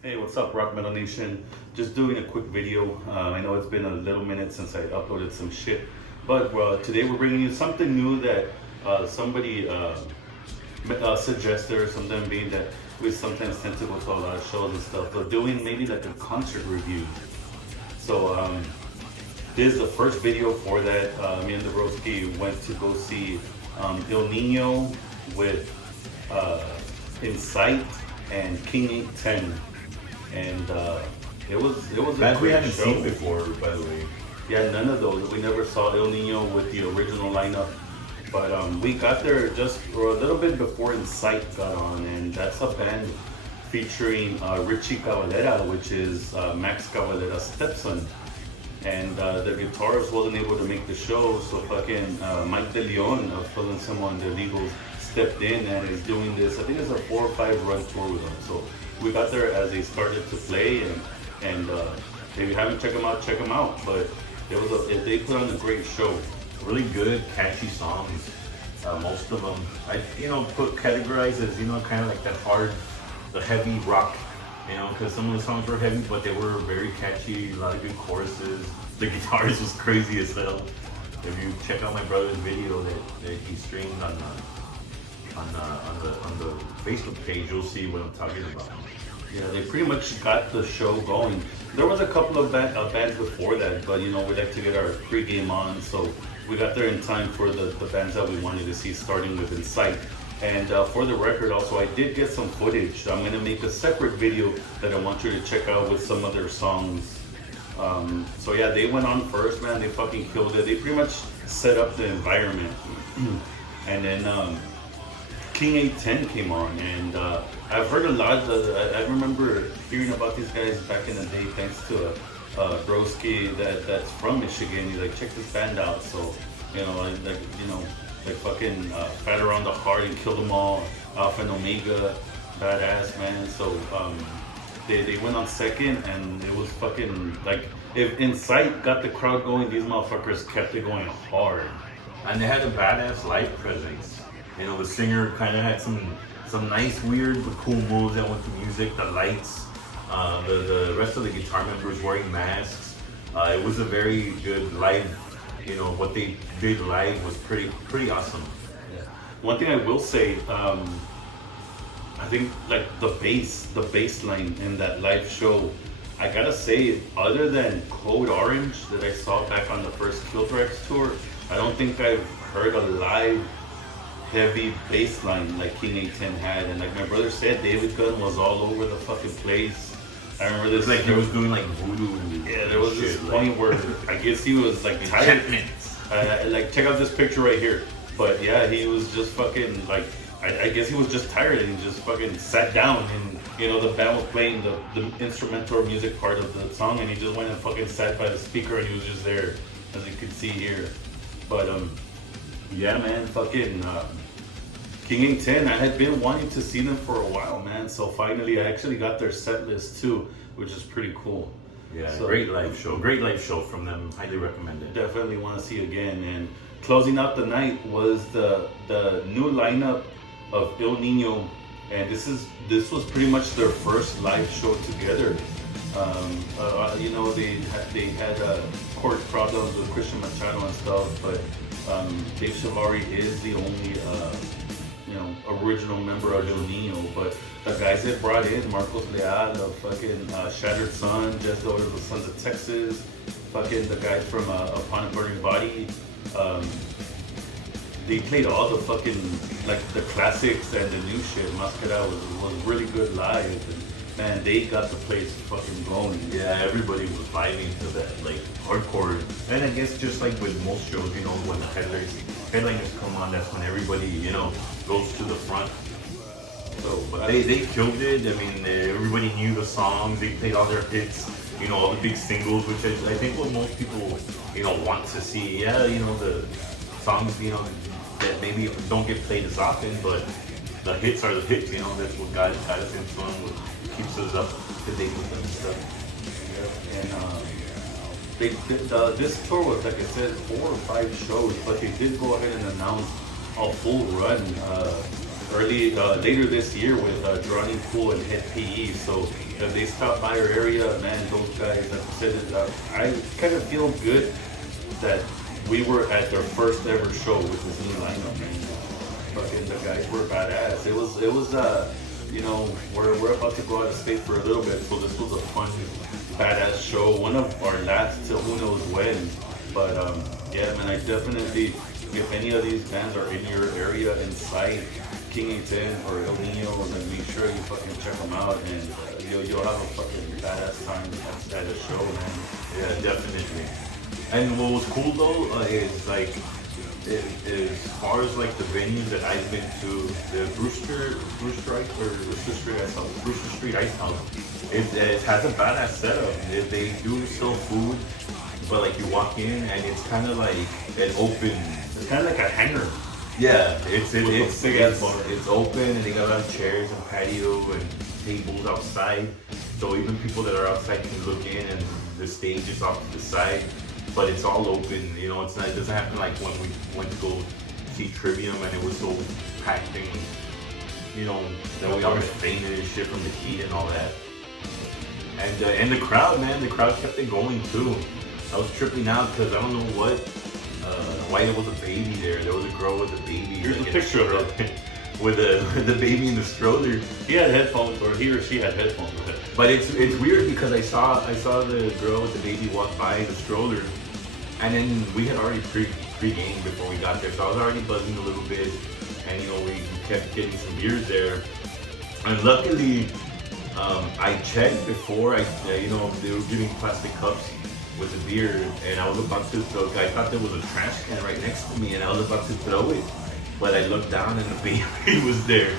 Hey, what's up, Rock Metal Nation? Just doing a quick video. I know it's been a little minute since I uploaded some shit, but today we're bringing you something new that somebody suggested, or something being that we sometimes tend to go to a lot of shows and stuff, but doing maybe like a concert review. So this is the first video for that. Me and the Broski went to go see Niño with INCITE and King810. And it was a Bands we great haven't show. seen before, by the way. Yeah, none of those. We never saw El Nino with the original lineup. But we got there just a little bit before INCITE got on, and that's a band featuring Richie Cavalera, which is Max Cavalera's stepson. And the guitarist wasn't able to make the show, so fucking Mike De Leon of Philensimo and the Legals stepped in and is doing this. I think it's a 4 or 5 run tour with them. So we got there as they started to play, and if you haven't checked them out, check them out. But they put on a great show. Really good, catchy songs. Most of them, I put categorized as kind of like that hard, the heavy rock. Because some of the songs were heavy, but they were very catchy. A lot of good choruses. The guitarist was crazy as hell. If you check out my brother's video that he streamed on the Facebook page, you'll see what I'm talking about. Yeah, they pretty much got the show going. There was a couple of bands before that, but we like to get our pregame on, so we got there in time for the bands that we wanted to see, starting with INCITE. And for the record, also, I did get some footage. I'm gonna make a separate video that I want you to check out with some of their songs. So yeah, they went on first, man. They fucking killed it. They pretty much set up the environment, and then King810 came on, and I've heard a lot. I remember hearing about these guys back in the day, thanks to Broski that's from Michigan. He's like, check this band out. So like fucking Fat Around the Heart and Kill Them All, Alpha and Omega, badass, man. So they went on second, and it was fucking like, if INCITE got the crowd going, these motherfuckers kept it going hard. And they had a badass live presence. The singer kind of had some nice, weird, but cool moves that went to music. The lights, the rest of the guitar members wearing masks. It was a very good live. What they did live was pretty awesome. Yeah. One thing I will say, I think like the bass line in that live show, I gotta say, other than Code Orange that I saw back on the first Killthrax tour, I don't think I've heard a live heavy bass line like King810 had. And like my brother said, David Gunn was all over the fucking place. I remember this. It's like he was doing like voodoo. Yeah, there was this shit, point where I guess he was like tired. Like, check out this picture right here. But yeah, he was just fucking like, I guess he was just tired, and he just fucking sat down, and the band was playing the instrumental music part of the song, and he just went and fucking sat by the speaker, and he was just there, as you can see here. But yeah, man, fucking King810, I had been wanting to see them for a while, man. So finally, I actually got their set list too, which is pretty cool. Yeah, So, great live show. Great live show from them. Highly recommended. Definitely want to see again. And closing out the night was the new lineup of El Nino, and this was pretty much their first live show together. They had chord problems with Christian Machado and stuff, but Dave Chavarri is the only original member of El Nino. But the guys they brought in, Marcos Leal of fucking Shattered Sun, Death Daughters of the Sons of Texas, fucking the guy from Upon a Burning Body. They played all the fucking, like, the classics and the new shit. Mascara was really good live, and man, they got the place fucking going. Yeah, everybody was vibing to that, like, hardcore. And I guess just like with most shows, when the headliners come on, that's when everybody, goes to the front. So, but they killed it. I mean, everybody knew the songs. They played all their hits, all the big singles, which I think what most people, want to see. Yeah, the songs, that maybe don't get played as often, but the hits are the hits. That's what got us into them, what keeps us up to date with them and stuff. Yeah, and this tour was, like I said, 4 or 5 shows, but they did go ahead and announce a full run later this year with Drawing Pool and Head PE. So if they stop by our area, man, those guys, like I said, I kind of feel good that we were at their first ever show with this new lineup, man. Fucking the guys were badass. It was you know, we're about to go out of state for a little bit, so this was a fun, badass show. One of our last till who knows when. But yeah, man, I definitely, if any of these bands are in your area, INCITE, King810 or El Niño, then make sure you fucking check them out, and you'll have a fucking badass time at the show, man. Yeah, definitely. And what was cool though is like, as far as like the venues that I've been to, the Brewster Street Ice House, it has a badass setup. They do sell food, but like you walk in and it's kind of like an open. It's kind of like a hangar. Yeah, it's open, and they got a lot of chairs and patio and tables outside. So even people that are outside can look in, and the stage is off to the side. But it's all open, you know. It's not. It doesn't happen like when we went to go see Trivium and it was so packed and, you know, that we almost fainted and shit from the heat and all that. And the crowd, man, the crowd kept it going too. I was tripping out because I don't know why there was a baby there. There was a girl with a baby. Here's a picture of it. With the baby in the stroller. He had headphones, or he or she had headphones with it. But it's weird because I saw the girl with the baby walk by in the stroller, and then we had already pre-gamed before we got there, so I was already buzzing a little bit, and you know we kept getting some beers there, and luckily I checked before you know, they were giving plastic cups with the beer, and I was about to throw. I thought there was a trash can right next to me, and I was about to throw it. But I looked down and the baby was there.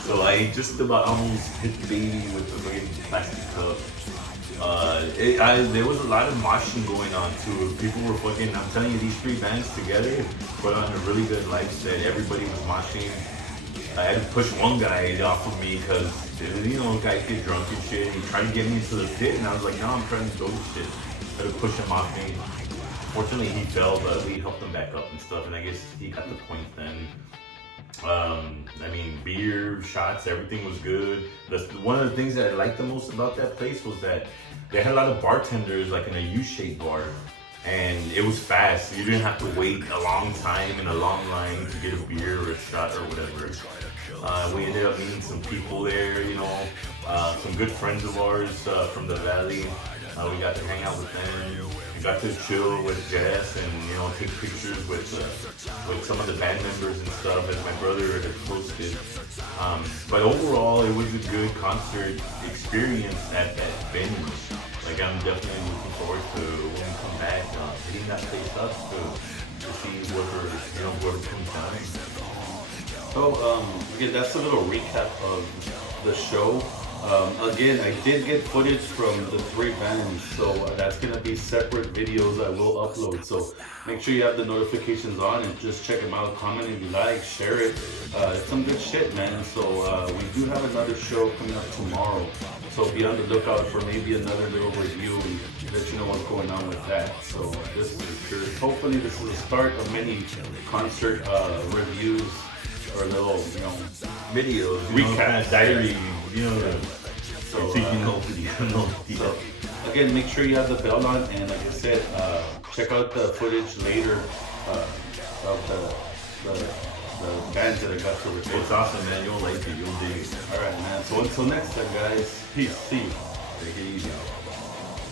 So I just about almost hit the baby with the fucking plastic cup. There was a lot of moshing going on too. People were fucking, I'm telling you, these three bands together put on a really good live set. Everybody was moshing. I had to push one guy off of me because, you know, guys get drunk and shit. He tried to get me to the pit, and I was like, no, I'm trying to go shit. I had to push him off me. Fortunately, he fell, but we helped him back up and stuff, and I guess he got the point then. I mean, beer, shots, everything was good. One of the things that I liked the most about that place was that they had a lot of bartenders, like in a U-shaped bar, and it was fast. You didn't have to wait a long time in a long line to get a beer or a shot or whatever. We ended up meeting some people there, you know, some good friends of ours from the valley. We got to hang out with them. We got to chill with Jess and, you know, take pictures with some of the band members and stuff, as my brother had posted. But overall, it was a good concert experience at that venue. Like, I'm definitely looking forward to when we come back, hitting that place up to see whoever comes down. So again, that's a little recap of the show. Again, I did get footage from the three bands, so that's going to be separate videos I will upload. So make sure you have the notifications on and just check them out. Comment if you like, share it. It's some good shit, man. So we do have another show coming up tomorrow. So be on the lookout for maybe another little review and let you know what's going on with that. So this is sure. Hopefully this is the start of many concert reviews or little, you know, videos, recap, diary, you know. So again, make sure you have the bell on, and like I said, check out the footage later of the bands that I got to record. It's awesome, man. You'll like it. You'll dig it. All right, man. So until next time, guys. Peace. See you. Take it easy.